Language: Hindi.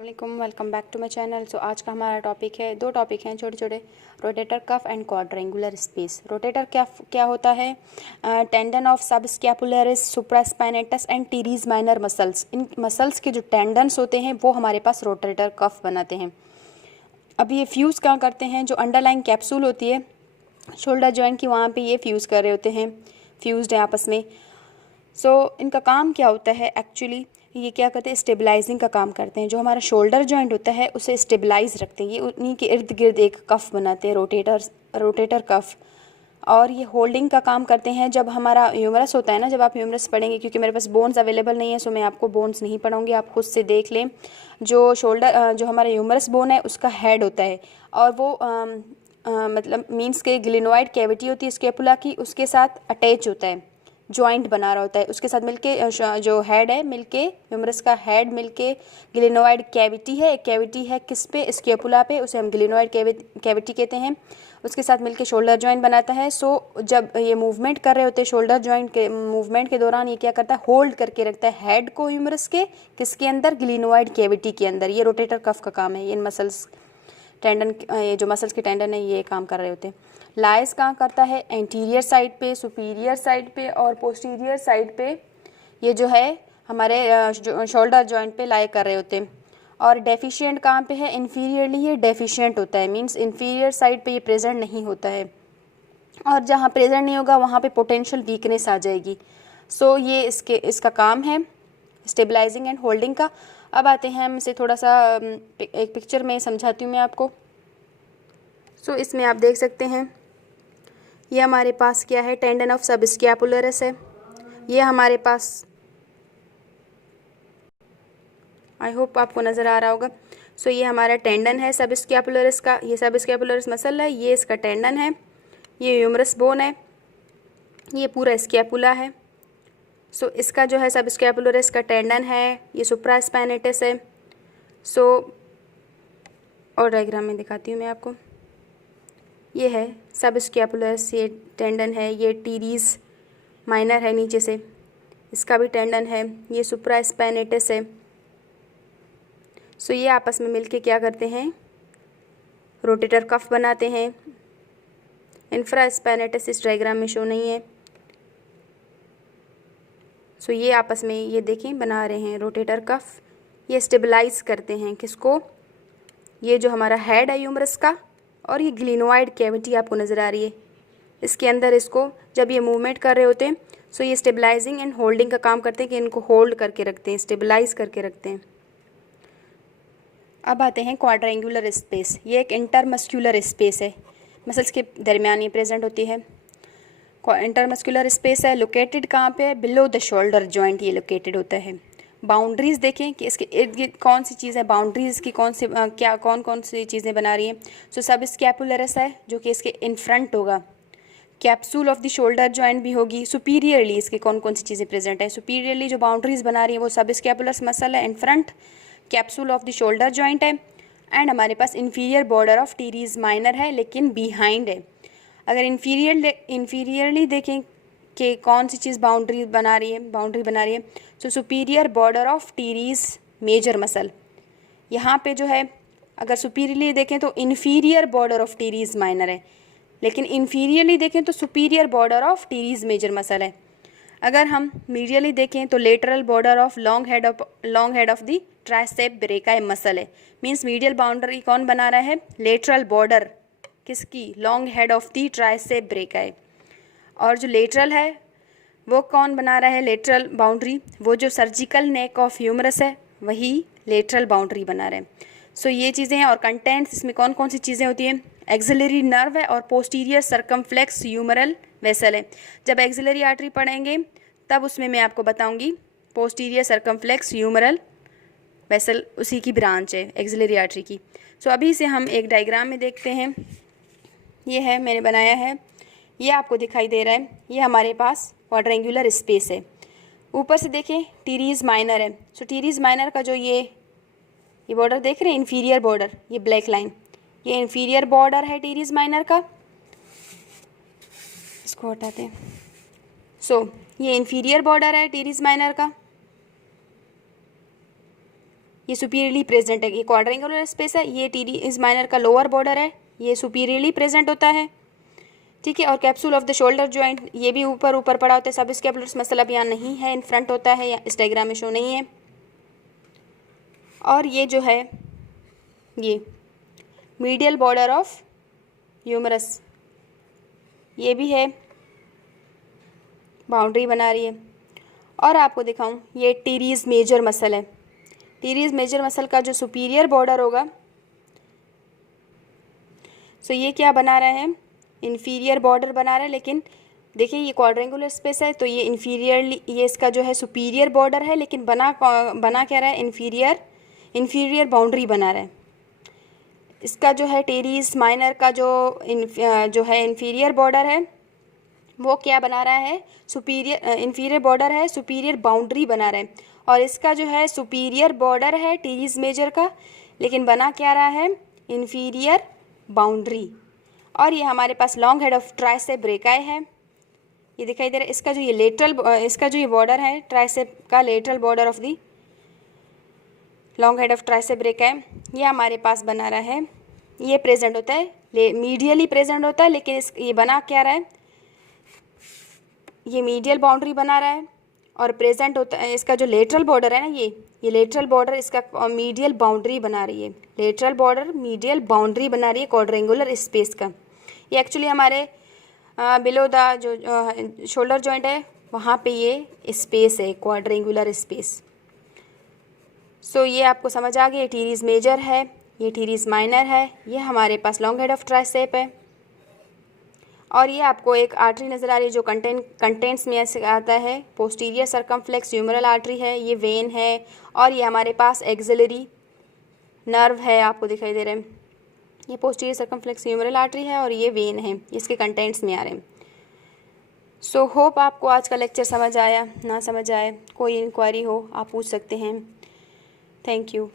वालेकुम, welcome back to my channel. So आज का हमारा टॉपिक है, दो टॉपिक हैं छोटे छोटे, rotator cuff and quadrangular space. Rotator cuff क्या होता है? Tendon of subscapularis supraspinatus and teres minor muscles. इन मसल्स के जो टेंडन्स होते हैं वो हमारे पास रोटेटर कफ बनाते हैं। अब ये फ्यूज़ क्या करते हैं? जो अंडरलाइन कैप्सूल होती है शोल्डर जॉइंट की, वहाँ पे ये फ्यूज़ कर रहे होते हैं, फ्यूज्ड है आपस में। इनका काम क्या होता है एक्चुअली? ये क्या करते हैं? स्टेबलाइजिंग का काम करते हैं। जो हमारा शोल्डर जॉइंट होता है उसे स्टेबलाइज रखते हैं। ये उन्हीं के इर्द गिर्द एक कफ बनाते हैं, रोटेटर कफ। और ये होल्डिंग का काम करते हैं। जब हमारा ह्यूमरस होता है ना, जब आप ह्यूमरस पढ़ेंगे, क्योंकि मेरे पास बोन्स अवेलेबल नहीं है सो मैं आपको बोन्स नहीं पढ़ाऊँगी, आप खुद से देख लें। जो हमारा ह्यूमरस बोन है उसका हेड होता है, और वो मतलब मीन्स के ग्लिनोइड कैविटी होती है स्कैपुला की, उसके साथ अटैच होता है, जॉइंट बना रहा होता है। उसके साथ मिलके जो हेड है, मिलके ह्यूमरस का हेड मिलके ग्लिनोइड कैविटी है। एक कैविटी है किस पे? स्कैपुला पे, उसे हम ग्लिनोइड कैविटी कहते हैं। उसके साथ मिलके शोल्डर जॉइंट बनाता है। जब ये मूवमेंट कर रहे होते हैं, शोल्डर जॉइंट के मूवमेंट के दौरान ये क्या करता है? होल्ड करके रखता है हेड को ह्यूमरस के, किसके अंदर? ग्लिनोइड कैविटी के अंदर। ये रोटेटर कफ का काम है। इन मसल्स टेंडन, ये जो मसल्स के टेंडन है ये काम कर रहे होते हैं। लाइस कहाँ करता है? एंटीरियर साइड पे, सुपीरियर साइड पे और पोस्टीरियर साइड पे। ये जो है हमारे शोल्डर जॉइंट पे लाई कर रहे होते हैं। और डेफिशिएंट कहाँ पे है? इन्फीरियरली ये डेफिशिएंट होता है, मींस इन्फीरियर साइड पे ये प्रेजेंट नहीं होता है, और जहाँ प्रेजेंट नहीं होगा वहाँ पे पोटेंशियल वीकनेस आ जाएगी। ये इसका काम है स्टेबलाइजिंग एंड होल्डिंग का। अब आते हैं हम इसे थोड़ा सा एक पिक्चर में समझाती हूँ मैं आपको। इसमें आप देख सकते हैं, ये हमारे पास क्या है? टेंडन ऑफ सब स्कैपुलरिस है। ये हमारे पास, आई होप आपको नज़र आ रहा होगा। ये हमारा टेंडन है सब स्कैपुलरिस का। ये सब स्कैपुलरिस मसल है, ये इसका टेंडन है। ये ह्यूमरस बोन है, ये पूरा स्कैपुला है। इसका जो है सब स्कैपुलरिस का टेंडन है, ये सुप्रास्पाइनेटस है। और डायग्राम में दिखाती हूँ मैं आपको। ये है सब स्कैपुलरिस, ये टेंडन है। ये टीरीज माइनर है नीचे से, इसका भी टेंडन है। ये सुप्रास्पाइनेटस है। ये आपस में मिलके क्या करते हैं? रोटेटर कफ बनाते हैं। इंफ्रास्पाइनेटस इस डायग्राम में शो नहीं है। ये आपस में, ये देखें, बना रहे हैं रोटेटर कफ। ये स्टेबलाइज करते हैं किसको? ये जो हमारा हेड है ह्यूमरस का, और ये ग्लिनोइड कैविटी आपको नज़र आ रही है, इसके अंदर इसको जब ये मूवमेंट कर रहे होते हैं ये स्टेबलाइजिंग एंड होल्डिंग का काम करते हैं, कि इनको होल्ड करके रखते हैं, स्टेबलाइज करके रखते हैं। अब आते हैं क्वाड्रेंगुलर स्पेस। ये एक इंटरमस्क्यूलर स्पेस है, मसल्स के दरमियान ये प्रेजेंट होती है। इंटरमस्क्यूलर स्पेस है, लोकेटेड कहाँ पे है? बिलो द शोल्डर जॉइंट ये लोकेटेड होता है। बाउंड्रीज देखें कि इसके इर्द गिर्द कौन सी चीज़ है, बाउंड्रीज की कौन सी चीज़ें बना रही हैं। सब स्कैपुलरिस है जो कि इसके इन फ्रंट होगा। Capsule of the shoulder joint भी होगी। सुपीरियरली इसके कौन कौन सी चीज़ें प्रेजेंट है? सुपीरियरली जो बाउंड्रीज बना रही है वो सब स्कैपुलर मसल है, in front capsule of the shoulder joint है। एंड हमारे पास inferior border of teres minor है, लेकिन बिहाइंड है। अगर इन्फीरियरली देखें कि कौन सी चीज़ बाउंड्री बना रही है, superior border of teres major muscle. यहाँ पे जो है, अगर सुपीरियरली देखें तो inferior border of teres minor है, लेकिन इन्फीरियरली देखें तो superior border of teres major muscle है। अगर हम मीडियली देखें तो lateral border of long head of the tricep brachii muscle है। मीन्स मीडियल बाउंड्री कौन बना रहा है? लेटरल बॉर्डर किसकी? Long head of the tricep brachii. और जो लेटरल है वो कौन बना रहा है? लेटरल बाउंड्री, वो जो सर्जिकल नेक ऑफ ह्यूमरस है वही लेटरल बाउंड्री बना रहे हैं। ये चीज़ें हैं। और कंटेंट्स इसमें कौन कौन सी चीज़ें होती हैं? एक्सिलरी नर्व है और पोस्टीरियर सर्कमफ्लेक्स ह्यूमरल वेसल है। जब एक्सिलरी आर्टरी पढ़ेंगे तब उसमें मैं आपको बताऊंगी पोस्टीरियर सर्कमफ्लेक्स ह्यूमरल वेसल, उसी की ब्रांच है एक्सिलरी आर्टरी की। अभी से हम एक डायग्राम में देखते हैं। ये है, मैंने बनाया है, ये आपको दिखाई दे रहा है। ये हमारे पास क्वाड्रेंगुलर स्पेस है। ऊपर से देखें टीरीज माइनर है। टीरीज माइनर का जो ये बॉर्डर देख रहे हैं, इन्फीरियर बॉर्डर, ये ब्लैक लाइन, ये इन्फीरियर बॉर्डर है टीरीज माइनर का। इसको हटाते हैं। ये इन्फीरियर बॉर्डर है टीरीज माइनर का। ये सुपीरियरली प्रेजेंट है, ये क्वाड्रेंगुलर स्पेस है, ये टीरीज माइनर का लोअर बॉर्डर है, ये सुपीरियरली प्रेजेंट होता है, ठीक है। और capsule of the shoulder joint ये भी ऊपर ऊपर पड़ा होता है। सब स्कैपुलर मसल अब यहाँ नहीं है, इन फ्रंट होता है, या इस डायग्राम में शो नहीं है। और ये जो है ये मीडियल बॉर्डर ऑफ ह्यूमरस, ये भी है, बाउंड्री बना रही है। और आपको दिखाऊं, ये टीरीज मेजर मसल है। टीरीज मेजर मसल का जो सुपीरियर बॉर्डर होगा, सो ये क्या बना रहा है, इन्फीरियर बॉर्डर बना रहा है। लेकिन देखिए ये क्वाड्रेंगुलर स्पेस है, तो ये इन्फीरियरली, ये इसका जो है सुपीरियर बॉर्डर है, लेकिन बना क्या रहा है, इन्फीरियर बाउंड्री बना रहा है। इसका जो है टेरीज माइनर का जो है इन्फीरियर बॉर्डर है, वो क्या बना रहा है, इन्फीरियर बॉर्डर है, सुपीरियर बाउंड्री बना रहा है। और इसका जो है सुपीरियर बॉर्डर है टीरीज मेजर का, लेकिन बना क्या रहा है, इन्फीरियर बाउंड्री। और ये हमारे पास long head of tricep brachii है, ये दिखाई दे रहा है। इसका जो ये बॉर्डर है ट्राइसेप का, lateral border of the long head of tricep brachii, ये हमारे पास बना रहा है। ये प्रेजेंट होता है, मीडियली प्रेजेंट होता है, लेकिन ये बना क्या रहा है, ये मीडियल बाउंड्री बना रहा है। और प्रेजेंट होता है, इसका जो लेटरल बॉर्डर है ना, ये लेटरल बॉर्डर इसका मीडियल बाउंड्री बना रही है। लेटरल बॉर्डर मीडियल बाउंड्री बना रही है क्वाड्रेंगुलर स्पेस का। ये एक्चुअली हमारे बिलो द जो शोल्डर जॉइंट है, वहाँ पे ये स्पेस है, क्वाड्रेंगुलर स्पेस। सो ये आपको समझ आ गया, ये टीरीज मेजर है, ये टीरीज माइनर है, ये हमारे पास लॉन्ग हेड ऑफ ट्राइसेप है। और ये आपको एक आर्टरी नज़र आ रही है जो कंटेंट्स में ऐसे आता है, पोस्टीरियर सर्कमफ्लेक्स ह्यूमरल आर्टरी है, ये वेन है। और ये हमारे पास एक्सिलरी नर्व है, आपको दिखाई दे रहे हैं, ये पोस्टीरियर सर्कमफ्लेक्स ह्यूमरल आर्टरी है और ये वेन है, इसके कंटेंट्स में आ रहे हैं। सो होप आपको आज का लेक्चर समझ आया। ना समझ आए, कोई इंक्वायरी हो आप पूछ सकते हैं। Thank you.